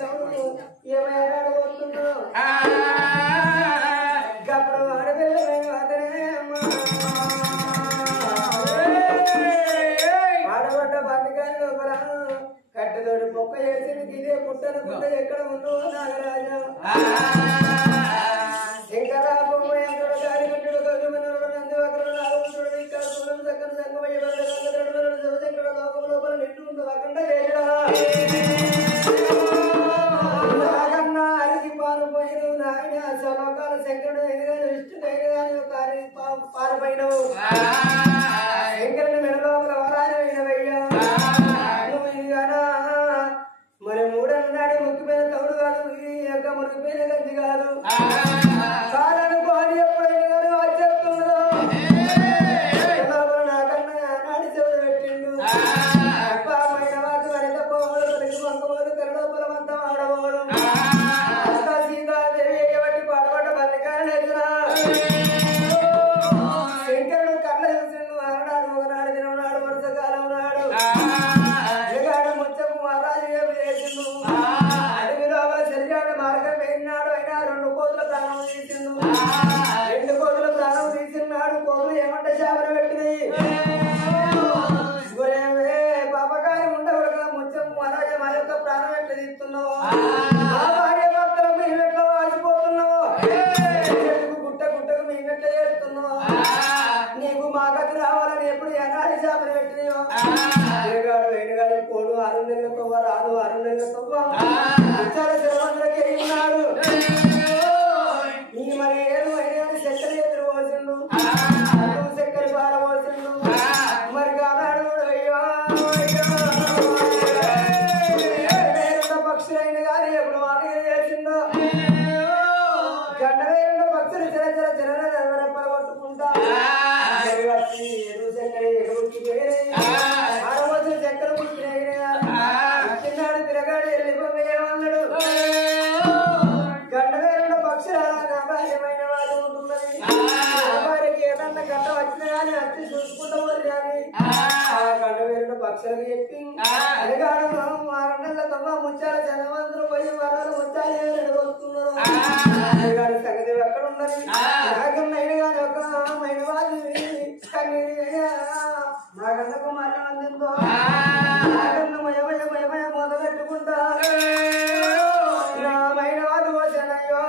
తమ్ముడు ఏమైనా అడగొస్తున్నావు గప్పుడు ఆడపిల్లమైన అతనే ఆడబడ్డ బంధకాన్ని లోపల కట్టదోడు మొక్క వేసి ఇదే పుట్టను పుట్ట ఎక్కడ ఉందో నాగరాజా శంకరాపు గారి కట్టుడు గౌరవనుడు నందివక్రుడు నాగముడు ఇక్కడ దూరం చక్కని సంగమయ్య శివశంకర లోకం లోపల నిట్టు ఉంటూ అక్కడ నాగన్న అరిగి పారిపోయిన నాయన సలోకాల శంకరుడు అయిన విష్ణుడు అయిన పారిపోయినవు శంకరుని మెడలోపల వరాజమైన వెయ్యా మరి మూడన్నాడు ముక్కిపోయిన తౌడు కాదు ఈ యొక్క మురిగిపోయిన గంజి కాదు కారణం కోరి ఎప్పుడైనా కానీ వచ్చేస్తుందో నాకన్నా నాడి చెవులు పెట్టిండు అప్పమైన వాటి వనిత పోవడం తొలగి వంకపోవడం కరుణోపల మంతం ఆడబోవడం సీతాదేవి ఎగబట్టి పాడబడ్డ బంధకాలు ఎదురా శంకరుడు కళ్ళ చూసిండు ఆనాడు ఒకనాడు దిననాడు వరుసకాలం నాడు అడవిలో సరిగాడు మార్గం వేయినాడు అయినా 2 కోతుల ప్రాణం తీసిండు 2 కోతుల ప్రాణం తీసినాడు కోతులు ఏమంటే చేపలు పెట్టినాయి పాపకాయ ఉండవడుగా ముచ్చం మహారాజా మా యొక్క ప్రాణం ఎట్లా తీస్తున్నావు ఆ భార్య భర్తలు మేమెట్లో ఆసిపోతున్నావు గుట్టకు మేమెట్లా చేస్తున్నావు నీకు మా గతి రావాలని ఎప్పుడు ఎనాడి చేపలు పెట్టినాయో వేణుగాడు కోడు 6 నెలల తవ్వ రాదు 6 నెలల తవ్వ చాలా సెలవందరికీ ఉన్నాడు నీ మరి ఏడు అయినా చక్కెర ఎదురు పోసిండు చక్కెర పాల పోసిండు మరి కానాడు పక్షులైన కానీ ఎప్పుడు మాటగా చేసిండో గంట వేరున్న పక్షులు చిర కొట్టుకుంటా చక్కెర ఎగురుకి ఆడవచ్చు చక్కెర చిన్నాడు పిల్లగాడు వెళ్ళిపోయామన్నాడు గంట వేరున్న పక్షులు భార్యమైన వాళ్ళు ఉంటున్నది భార్యకి ఏదన్నా గంట వచ్చినా కానీ అచ్చి చూసుకుంటామని కానీ ఆ గంట వేరున్న పక్షులకు చెప్పి అడిగాడు 6 నెలల తమ్మ ముచ్చాల జనమందరూ పోయి వరాలు ముచ్చాలి వస్తున్నారు అడిగాడు సంగతి ఎక్కడ ఉన్నది నాగన్నైన కానీ ఒక మైన వాళ్ళు నాగన్నకు మాట అందిందో నాగన్న మయమయ మొదలెట్టుకుంటా మైన వాళ్ళు పోసానయ్యో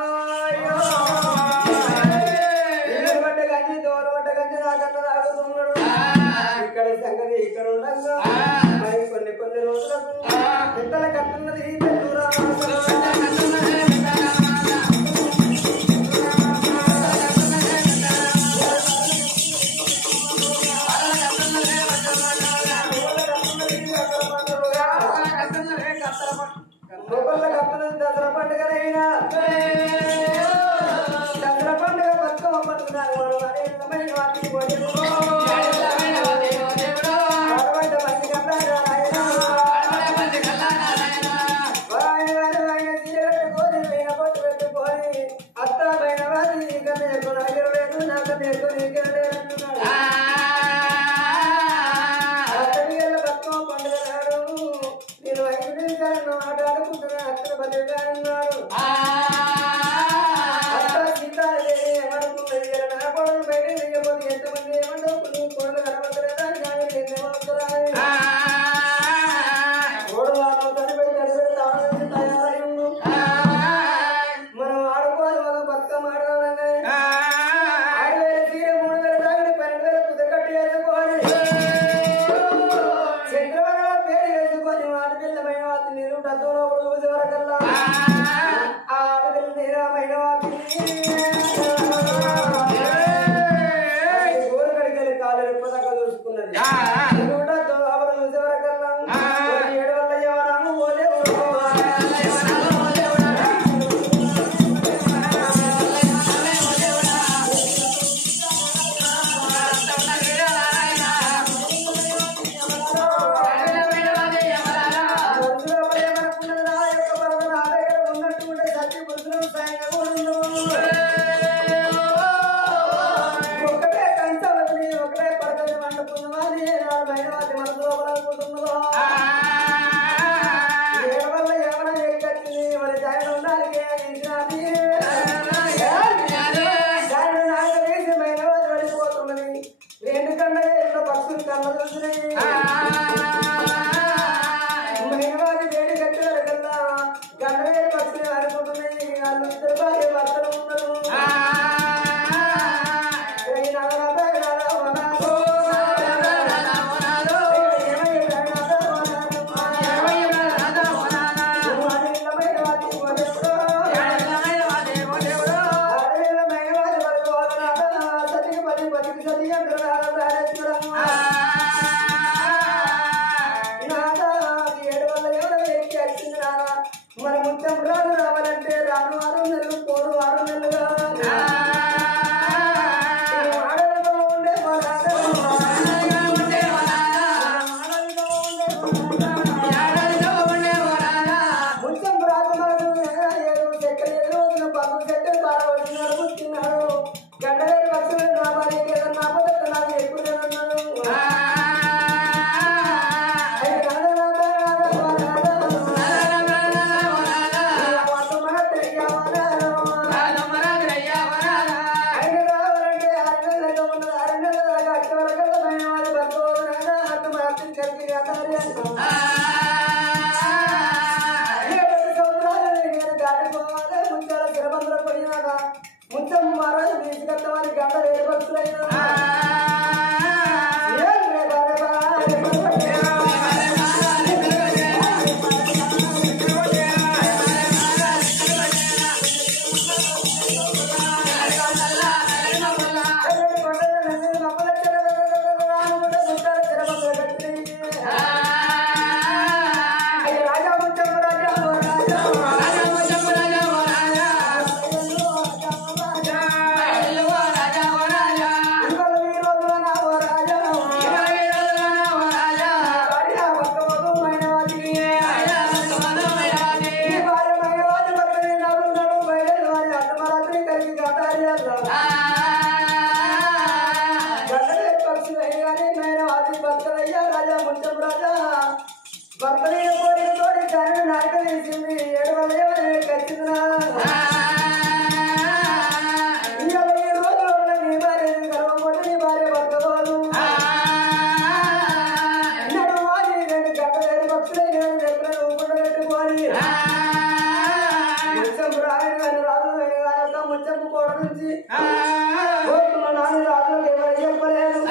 పడ్డ గంజి దూరపడ్డ గంజి నాగన్న తాగుతున్నాడు ఇక్కడ సంగతి ఇక్కడ ఉండగా మరి కొన్ని రోజులకు పెద్దల కట్టున్నది మైనవాది వేడి కట్టగలగల్లా గండవేరు పక్షులు అనుకుంటున్నాయి వాళ్ళు ఇద్దరు భార్య భర్తలు ఉన్నారు మన ముత్యం రాను రావాలంటే రాను 6 నెలలు పోరు 6 నెలలుగా ఆడలతో ఉండే ముత్యం రాజు మనకు చెక్కలు ఎదురు పక్కన చెక్కలు బాగా వచ్చినారు కూర్చున్నారు గంటలేరు పక్షులు నా భార్య ఏదన్నా అబద్ధం నాకు ఎక్కువ ముత్యం మహారాజు తీసుకెళ్తామని గంట వేరు భక్తులైనా భర్తలైన కోరిక తోడి దానిని నాయక వేసింది 7 వల్ల ఖచ్చితంగా ఈ రోజుల్లో నీ భార్య గర్వపోతే నీ భార్య భర్తవాళ్ళు వారి 2 గంటల పక్షులైన ఎప్పుడైనా ఊకుండా పెట్టుకోవాలి ముచ్చం రాయని రాజు ముచ్చంపు కోడ నుంచి నాన్న రాజులు ఎవరు చెప్పలేదు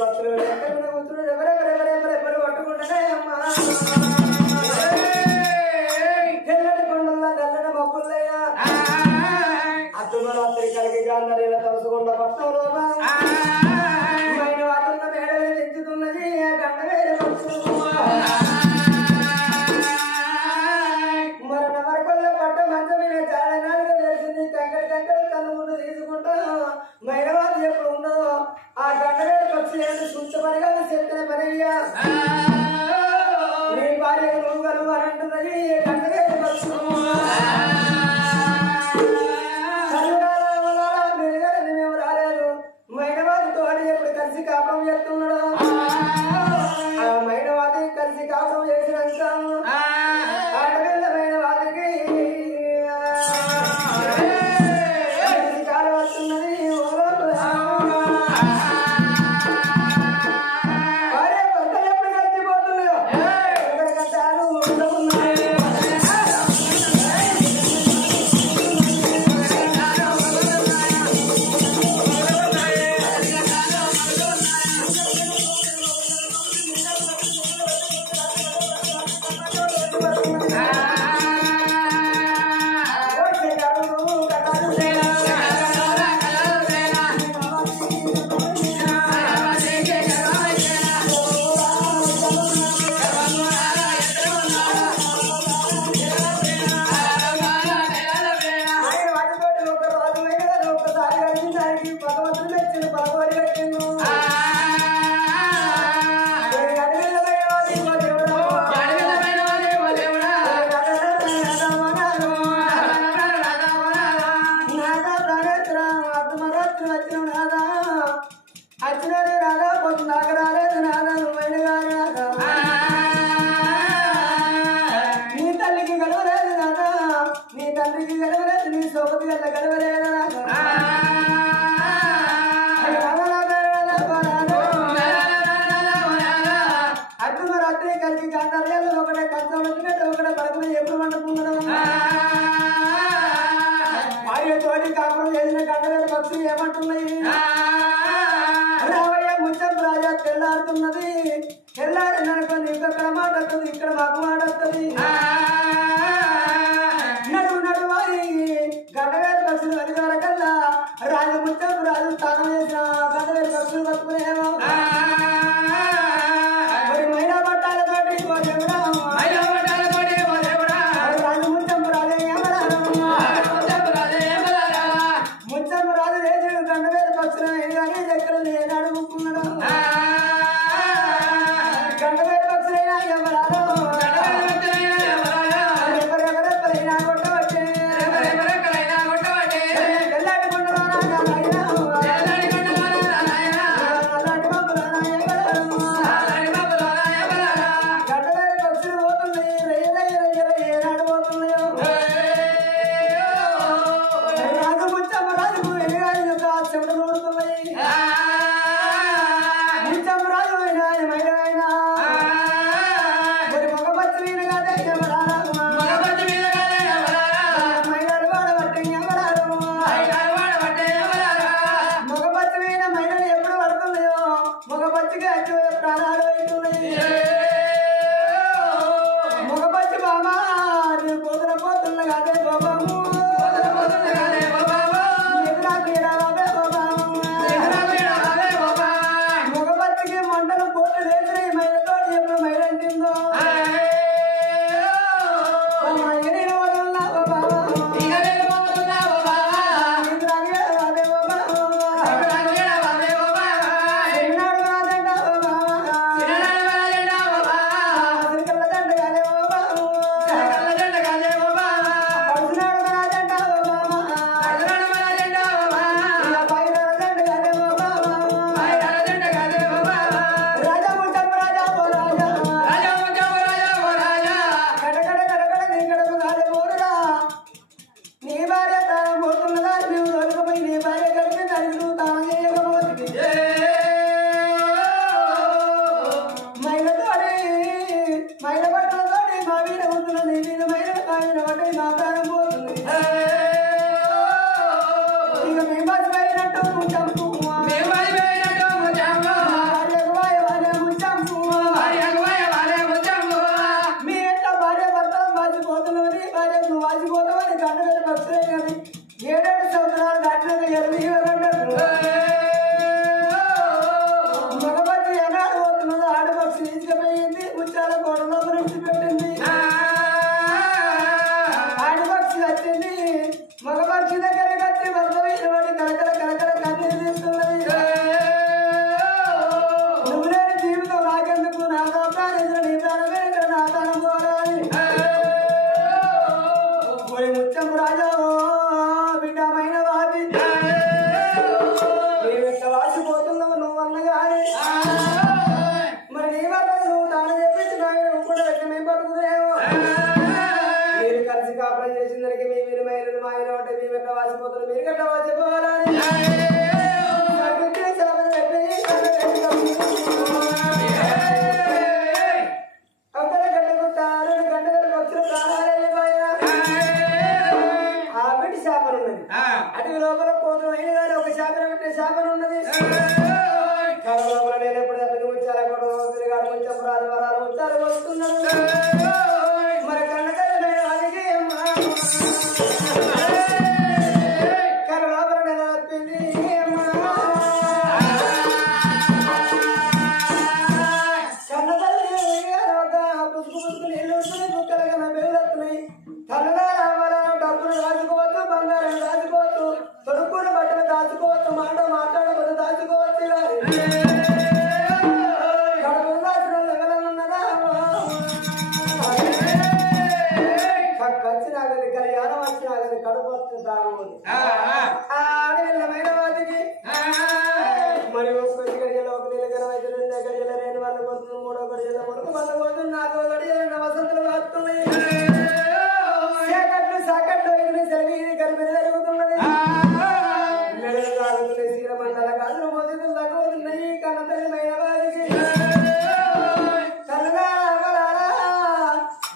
భక్తులు ఎవరెవరెవరెవరెవరు పట్టుకుంటే అమ్మా తెల్లటి కొండల్లా తెల్లటి మబ్బుల్లయ్యా అర్ధరాత్రి కలిగి గాంధీల తలుసుకుండా పట్టంలో మైన వాతున్న మేడలు తెచ్చుతున్నది గంట వేరే పక్షులు మరణ వరకల్లో పట్ట మంచం మీద చాలా నాలుగు వేసింది కంకర కన్ను ముందు తీసుకుంటా మైనవాది ఎప్పుడు ఉండదో ఆ గంటవేరు పక్షి సుంచమనిగా చెప్తున్న పనయ్యా నీ భార్య నువ్వు అని అంటున్నది గంటవేరు పక్షి మేము రాలేదు మైనవాది తోడి ఎప్పుడు కలిసి కాపురం చేస్తున్నాడు ఆ మైనవాది కలిసి కాపురం చేసినాక ఆడపిల్ల మైనవాదికి కాలం వస్తున్నది తెల్లారుతున్నది తెల్లారిందనుకో నీకు అక్కడ మాట వస్తుంది ఇక్కడ మాకు మాట వస్తుంది నడువు నడువాలి గంటవేరు పక్షులు అధికార కల్లా రాజు ముచ్చపు రాజు స్థానం వేసిన గంటవేరు పక్షులు పట్టుకునేమో మరి మైనా పట్టాలతోటి రాజు ముచ్చపు రాజు ముచ్చపు రాజు వేసి గంటవేరు పక్షులు కానీ దగ్గర నేను అడుగుకున్నాడు గంటవేరు పక్షులైనా ఎవరాలో ఎవరెవరెవరైనా కొట్టవచ్చే అటు లోపల కోతులు అయిన కానీ ఒక శాపన పెట్టే శాపన ఉన్నది లోపల నేను ఎప్పుడు ముచ్చాల కూడా కొంచెం రాజు వరాలు ముచ్చాలు వస్తున్నాను మరి కన్నకల్లి వారికి కళ్ళ లోపల నేను చెప్పింది కన్నతల్లి ఒక పుసుకు పుసుకు నీళ్ళు వస్తున్నాయి బుక్కల కన్నా బెల్లొస్తున్నాయి కళ్ళగా డబ్బులు దాచుకోవచ్చు బంగారం దాచుకోవచ్చు తొడుక్కున్న బట్టలు దాచుకోవచ్చు మాట్లాడవచ్చు దాచుకోవచ్చు కడుపు దాచిన ఎవరన్నారా వచ్చినా కదా కళ్యాణం వచ్చినా కదా కడుపు వస్తుంది దాగబోదు ఆడవిల్లమైన వాటికి మరి ఒక గడియలో ఒక నెల గడవ అయితే రెండు గడియల రెండు వందల పోతుంది మూడో గడియల మురుకు వంద పోతుంది నాలుగో గడియల వసంతులు వస్తున్నాయి సాకట్లో ఎగిరి సెలవీని కలిపి జరుగుతున్నది మెడలు తాగుతున్నాయి శ్రీరమండల కాదులు మోసేతులు తగ్గుతున్నాయి కన్నతల్లిమైన వారికి కనుగా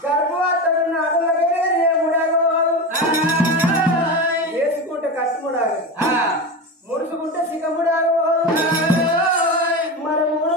గర్భవార్తలున్న అడుగులకే ముడాగోడు వేసుకుంటే కష్టముడాగదు ముడుచుకుంటే సిగముడాగోడు మరి మూడు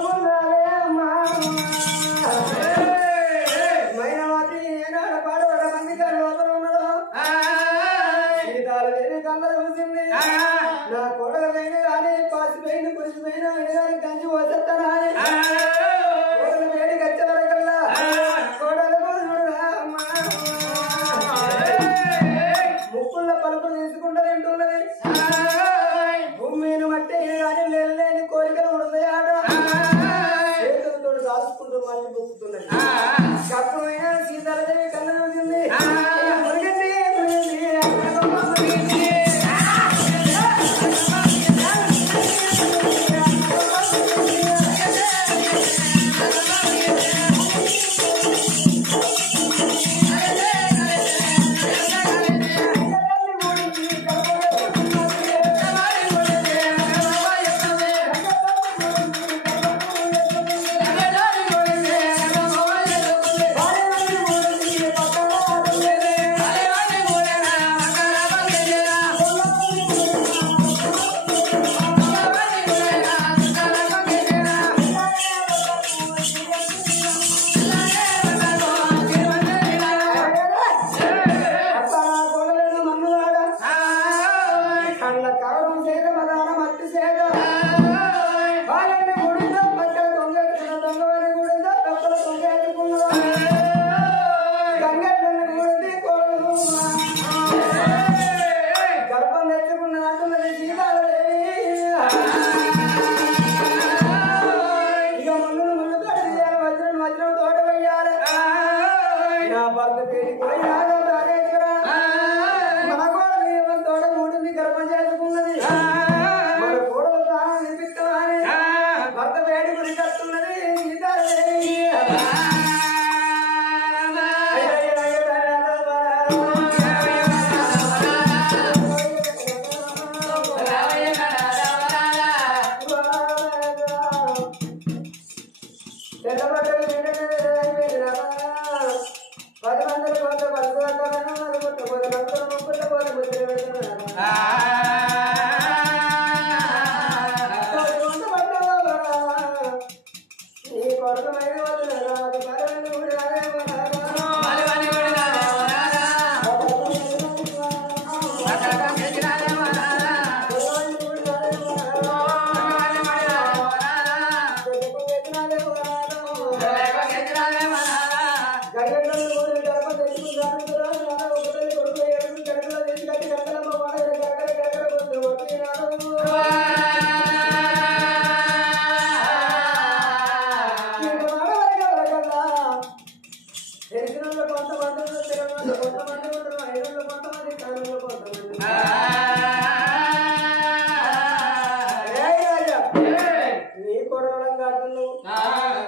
రాకున్నావు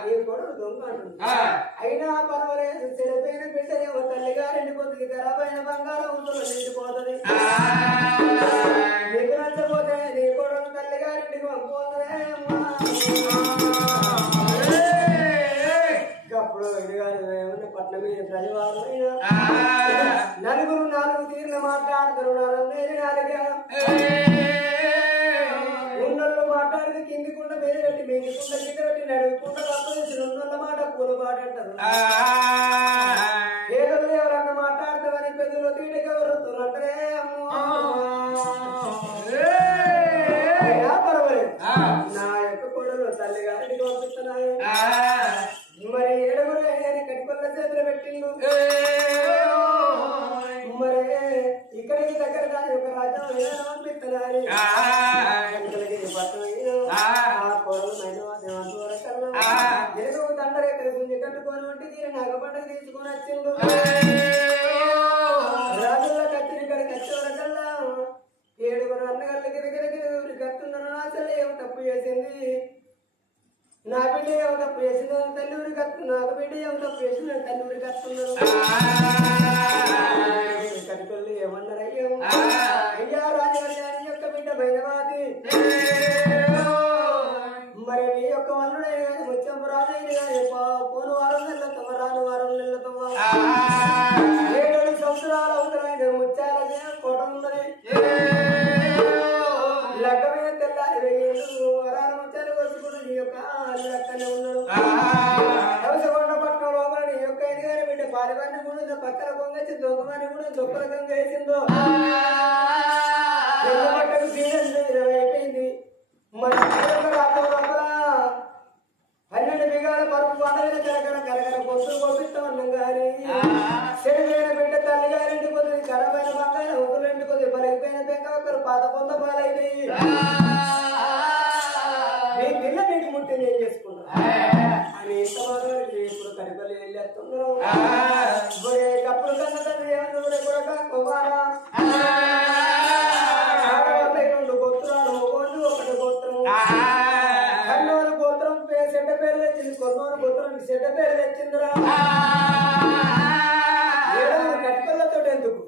ఈ కొడుకు దొంగ అంటుంది అయినా పర్వాలేదు చెడిపోయిన బిడ్డనేమో తల్లి గారింటి పోతుంది ఖరాబైన బంగారం ఉంటుందో నిండిపోతుంది నీకు నచ్చపోతే నీ కొడుకు తల్లి గారింటికి పంపుతుందే అప్పుడు ఇది కాదు ఏమన్నా పట్నం మీద ప్రజవారు నలుగురు 4 తీర్లు మాట్లాడతారు ఉన్నోళ్ళు మాట్లాడితే కిందికుండా మీద పెట్టి మీదికుండా కింద పెట్టి నడుపుకుండా తప్పేసి ఉన్నోళ్ళ మాట పూల మాట అంటారు ఏదో ఎవరన్నా మాట్లాడతామని పెద్దలు తీడికి ఎవరు అంటారే పర్వాలేదు నా యొక్క కొడుకు తల్లి గారికి పంపిస్తున్నాయి మరి 7 కడికొల్ల చేతులు పెట్టిండు మరి ఇక్కడికి దగ్గర కాదు ఒక రాజ్యం పంపిస్తున్నాయి తండ్రి ఇక్కడ గుంజి కట్టుకొని ఉంటే నాగపంట తీసుకొని వచ్చిండు రాజుల్లో కచ్చిన ఇక్కడికి వచ్చేవరకల్లా 7 అన్నగాళ్ళ గిరిగిరి కట్టున్నారు నా చెల్లి ఏం తప్పు చేసింది నా బిడ్డ ఏమో తప్పు చేసిందో తల్లి ఊరికి కట్టు నాకు బిడ్డ ఏమో తప్పు చేసిందో తల్లి ఊరికి కట్టున్నారు కట్టుకోళ్ళు ఏమన్నారు అయ్యా రాజవర్యాని యొక్క బిడ్డ భైరవాది మరి నీ యొక్క వన్నుడే కానీ ముచ్చంపు రాజయ్య కానీ పోను 6 నెలలతమ్మ రాను 6 నెలలతమ్మ 7 సంవత్సరాలు అవుతున్నాయి ముచ్చాల కోట ఉన్నది లెక్క మీద తెల్లారి 1000 వరాలు ముచ్చాలు వచ్చుకుంటూ నీ యొక్క అక్కనే ఉన్నాడు అవసరకొండ పట్టణం లోపల నీ యొక్క ఎదిగారి బిడ్డ పారివారిని కూడా పక్కన కొంగచ్చి దొంగమని కూడా దొక్కల గంగ వేసిందో బట్టకు సీజన్ అయిపోయింది మరి రాత్రి లోపల 12 బిగాల పరుపు పండగ కరకర కొత్తు పంపిస్తాం అన్నాం కానీ చెడిపోయిన బిడ్డ తల్లి గారింటి కొద్ది ఖరాబైన బంగారం ఒకరింటి కొద్ది పలిగిపోయిన బెంక ఒకరు పాత కొంత పాలైపోయి నీ పిల్ల నీకు ముట్టి నేను చేసుకున్నా అని ఇంత మాత్రం ఇప్పుడు కడిపల్లి వెళ్ళేస్తున్నావు అప్పుడు కన్నా తండ్రి ఏమన్నా కూడా కుమారా 2 గోత్రాలు ఒకటి గోత్రం కన్నోరు గోత్రం చెడ్డ పేరు తెచ్చింది కొన్నోరు గోత్రం చెడ్డ పేరు తెచ్చిందిరా 7 కటికలతో ఎందుకు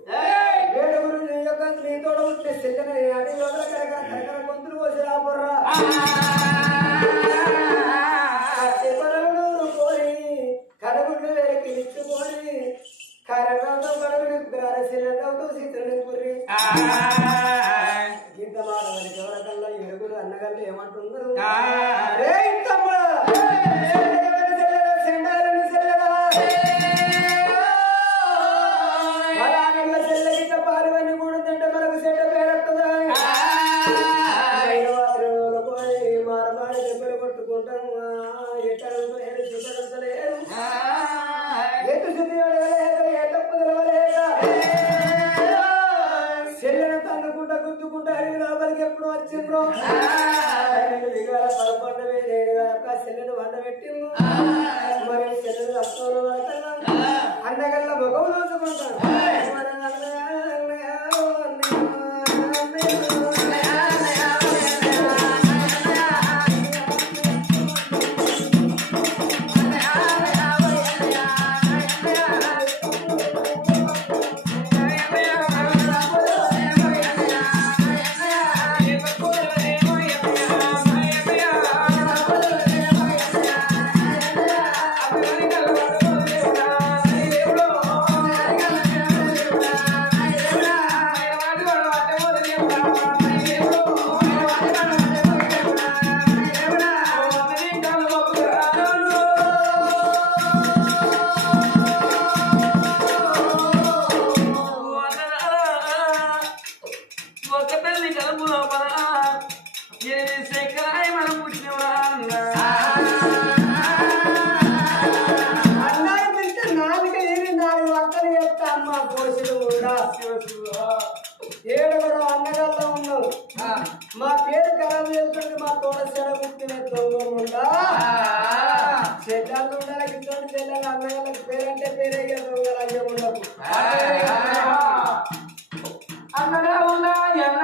7 నీ యొక్క నీతో ఉంటే చెల్లెని అడిగి లోపల కరకర గొంతులు పోసి రాబోర్రా పోయి కడగుడ్లు వేరికి ఇచ్చుకొని కరగతో కడగుడు శిలతో సీతని పుర్రి ఇంత మాట ఎవరికల్లా 7 అన్నగాళ్ళు ఏమంటున్నారు చెల్లెగిత పారివన్నీ కూడా తింటే మనకు చెడ్డ పేరొస్తుందా మారమాడి దెబ్బలు కొట్టుకుంటాం ఎటు శుద్ధి అడగలేక ఏ తప్పు తెలవలేక చెల్లెను తన్నుకుంటా గుద్దుకుంటా అడిగి లోపలికి ఎప్పుడు వచ్చిండ్రో పదకొండవే నేను చెల్లెను వండబెట్టిండు మరి చెల్లెలు రక్తంలో అన్నగల్ల ముఖం చూసుకుంటాను అన్నగాల్లో ఉన్నావు మా పేరు ఖరాబ్ చేసుకుంటే మా తోట చెడ పుట్టిన దొంగముండా చెడ్డాలు ఉండాలి ఇటువంటి చెల్లెలు అన్నగాళ్ళకి పేరంటే పేరే దొంగలు ఉండదు అన్నగా ఉన్నా ఎన్న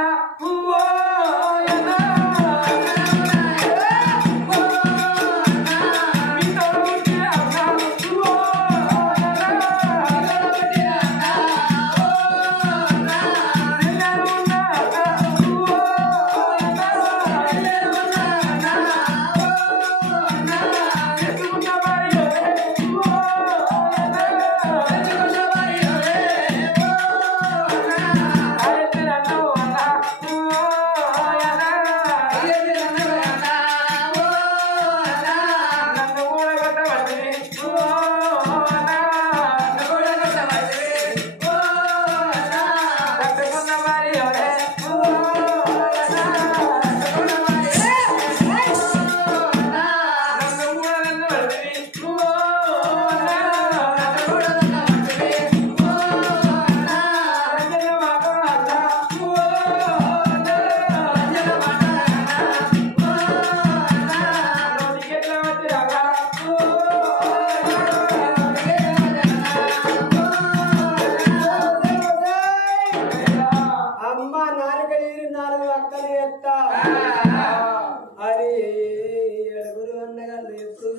అన్నగారు ఎప్పుడు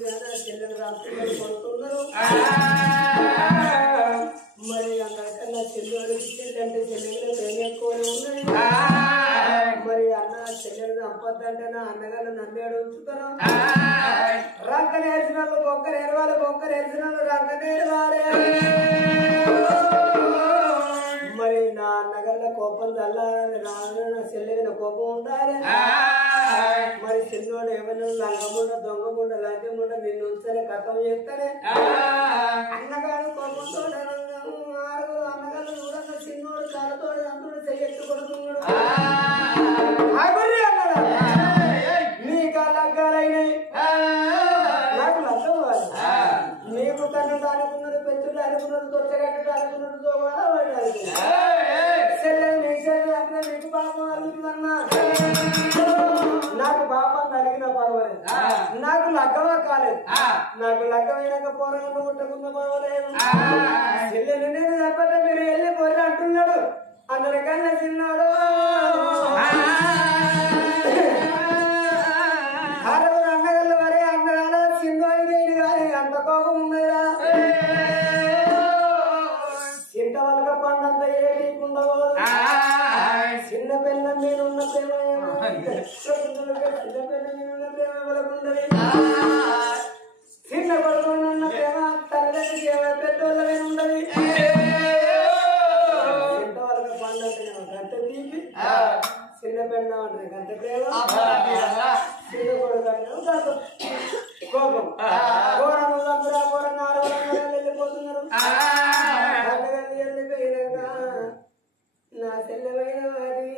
చెల్లెలు రాత్రి కొడుతున్నారు. మరి అందరికన్నా చెల్లి అడిగితే చెల్లెలు ప్రేమ ఎక్కువనే ఉన్నది. మరి అన్న చెల్లెలు చంపొద్దంటే నా అన్నగారు నన్ను అడుగుతారు. రంక నేర్చిన వాళ్ళు బొక్క నేర్వాలి, బొక్క నేర్చిన వాళ్ళు రంక నేర్వాలి. మరి నా అన్నగారుల కోపం చల్లాలని నా చెల్లెల కోపం ఉండాలి. మరి చెల్లోడు ఏమైనా లంగముండ దొంగముండ లంచముండ నిన్ను ఉంచనే కథం చేస్తానే అన్నగారు కోపంతో అన్నగారు చూడన్న చిన్నోడు చాలతోడు అందరూ చెయ్యెట్టు కొడుతున్నాడు. నీకు లగ్గాలైనాయి, నాకు లగ్గం కాదు. నీకు కన్ను అనుకున్నది, పెంచుడు అనుకున్నది, తొట్టగట్టు అనుకున్నది, చెల్లెలు నీ చెల్లెలు అంటే నీకు పాపం అలుగుతుందన్నా. నాకు పాపం కలిగిన పర్వాలేదు, నాకు లగ్గమా కాలేదు. నాకు లగ్గమైనాక పోరాటం ముట్టకుండా పర్వాలేదు. చెల్లెలు నేను తప్పట మీరు వెళ్ళి పోయి అంటున్నాడు. అందరికన్నా చిన్నాడు ఆరుగురు అన్నగళ్ళు వరే అన్నగాల చిన్నోడికి కానీ అంత కోపం ఉన్నదా? చింత వలక పండంత ఏకుండవు. చిన్న పిల్ల మీద ఉన్న ప్రేమ చిన్న పిల్ల మీద ఉన్న ప్రేమ వలకుండదు. చిన్న కొడుకు ఉన్న ప్రేమ తల్లిదండ్రులకి పెద్దోళ్ళ మీద ఉండదు. చింత వలక పండంత గంట తీపి, చిన్న పెళ్ళ అంటే గంట ప్రేమ, చిన్న కొడుకు అంటే కోపం. ఘోరం ఘోరంగా వెళ్ళిపోతున్నారు. వెళ్ళిపోయినాక నా చెల్లెమైన వారి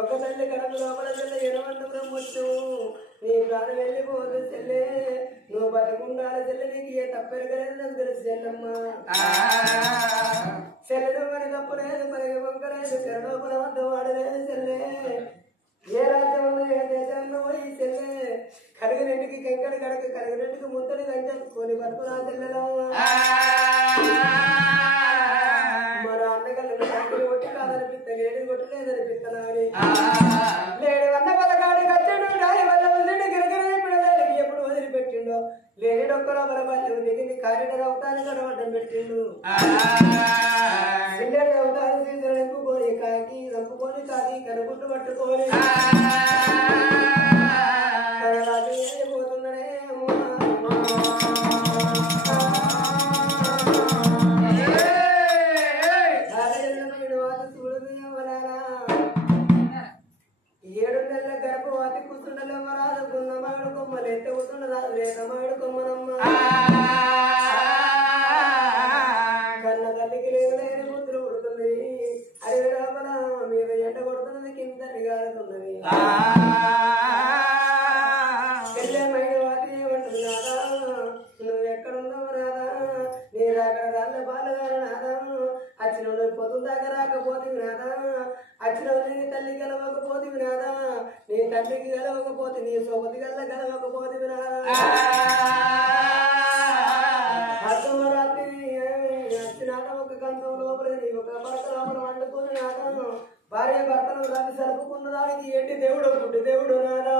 ఒక తల్లి కడుపు లోపల చెల్ల ఎనవంటుకురం వచ్చు. నీ ప్రాణం వెళ్ళిపోదు చెల్లె, నువ్వు బతుకుండాలి చెల్లె. నీకు ఏ తప్పెరగలేదు నాకు తెలుసు చెల్లెమ్మ. చెల్లెలు మరి తప్పులేదు, మరి వంకలేదు, చెరలోపల వద్ద వాడలేదు చెల్లె. ఏ రాజ్యంలో ఏ దేశంలో పోయి చెల్లె కరిగినెంటికి కంకడి కడక కరిగినెంటికి ముద్దడి కంచాను కొని బతుకులా చెల్లెలమ్మ. మన అన్నగల్లు కంకడి కొట్టి కాదనిపిస్త, లేడి కొట్టి లేదనిపిస్తున్నాడు. లేడు అన్న పథకాడి కచ్చాడు డాలి వల్ల వదిలి గిరగిరి పిల్లలకి ఎప్పుడు వదిలిపెట్టిండో. లేడొక్కలో మన బల్లి దిగింది కారిడర్ అవుతాను గడవడ్డం పెట్టిండు. సిల్లెడు అవుతాను సీజన్ నింపుకొని కాకి రంపుకొని కాకి కనుగుట్టు పట్టుకొని పోతున్నాడే. ఏడు నెలల గర్భవతి కూర్చుండలేమరాదు. గున్నమాడు కొమ్మలు ఎంత కూర్చుండరాదు, లేదమాడు కొమ్మనమ్మ. కన్న తల్లికి లేని ముద్దులు పుడుతుంది. అడవి లోపల మీద ఎండ కొడుతున్నది, కింద నిగాడుతున్నది. చెల్లెమైన వాటి ఏమంటుంది నాదా, నువ్వు ఎక్కడున్నావు నాదా? నీ రాకడ రాళ్ళ బాలగారు నాదా. అచ్చిన నువ్వు పొద్దు దాకా రాకపోతే నాదా, అచ్చిన నీ తల్లి గెలవకపోతే నాదా, నీ తల్లికి గెలవకపోతే నీ సోపతి గల్ల గెలవకపోతే నాదా. అర్థమరాత్రి వచ్చినాక ఒక గంటం లోపల నీ ఒక పడక లోపల వండుకొని నాదా. భార్య భర్తలు రాత్రి సరుపుకున్న దానికి ఏంటి దేవుడు గుడ్డి దేవుడు నాదా.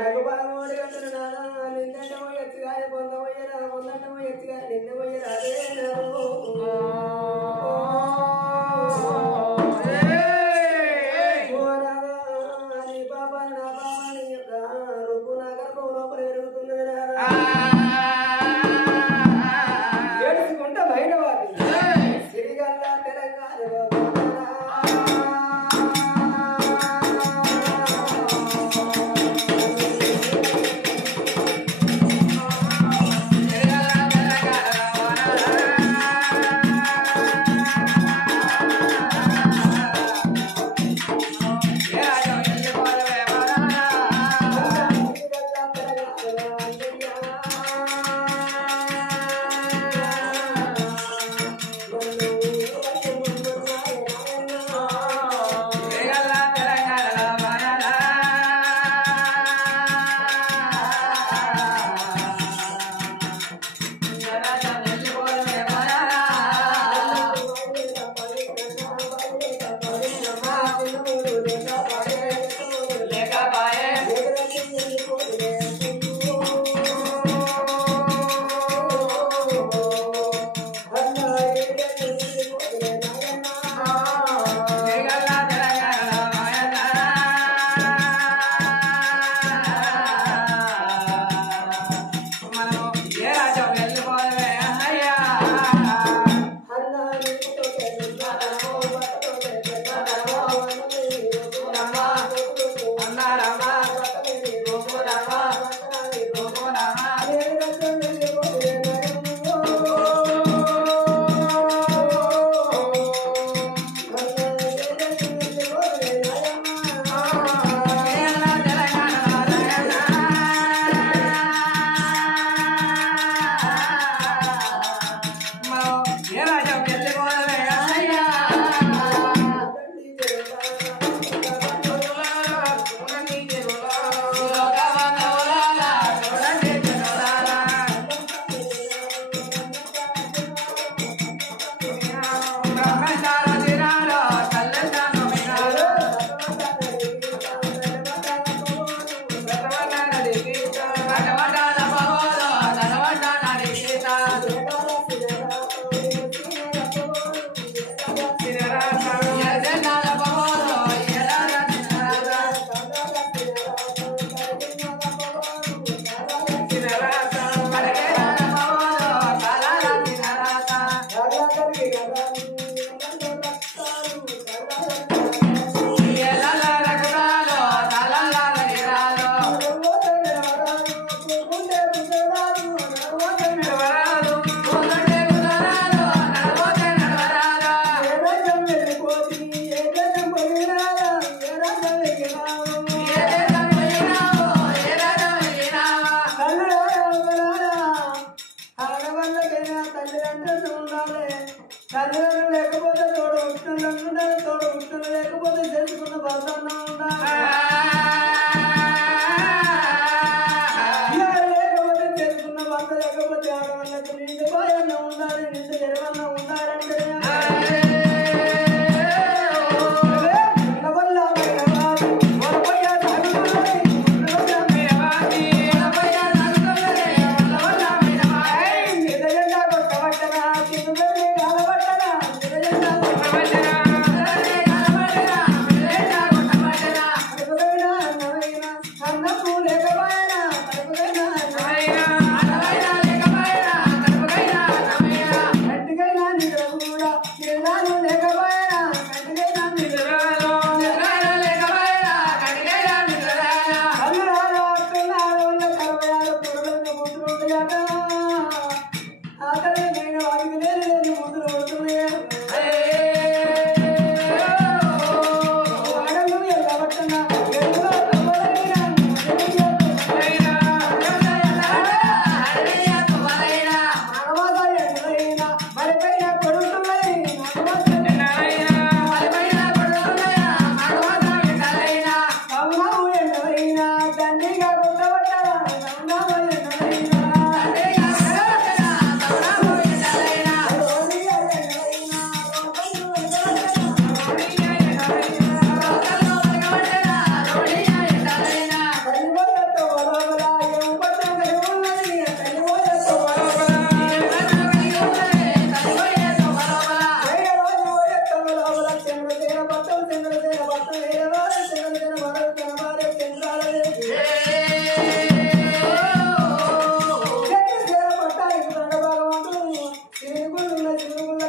నాకు బలమోడి గంటలు నాదా. నిన్నంట పోయొచ్చు కానీ పొంద పోయేరా, పొందంట పోయొచ్చు కానీ నిన్న పోయేరా. అదే నీ పాపాన్ని నా పాపాన్ని యొక్క రూపు నా గర్భం లోపల పెరుగుతున్నది నాదా. ఏడుచుకుంటా బయటవాది సిరిగల్లా తెలంగాణ తల్లిదండ్రులు లేకపోతే తోడు ఉంటుందంటున్నారు, తోడు ఉంటుంది లేకపోతే చేసుకున్న భర్త లేకపోతే చేసుకున్న భర్త లేకపోతే ఆడవాళ్ళకు నిండు భయాన్న ఉండాలి, నిండు జరవన్న ఉండాలంటే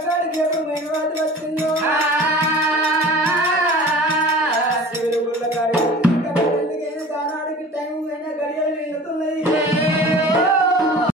కాడికి ఎప్పుడు మెయిన్ రాత్రి వచ్చిందో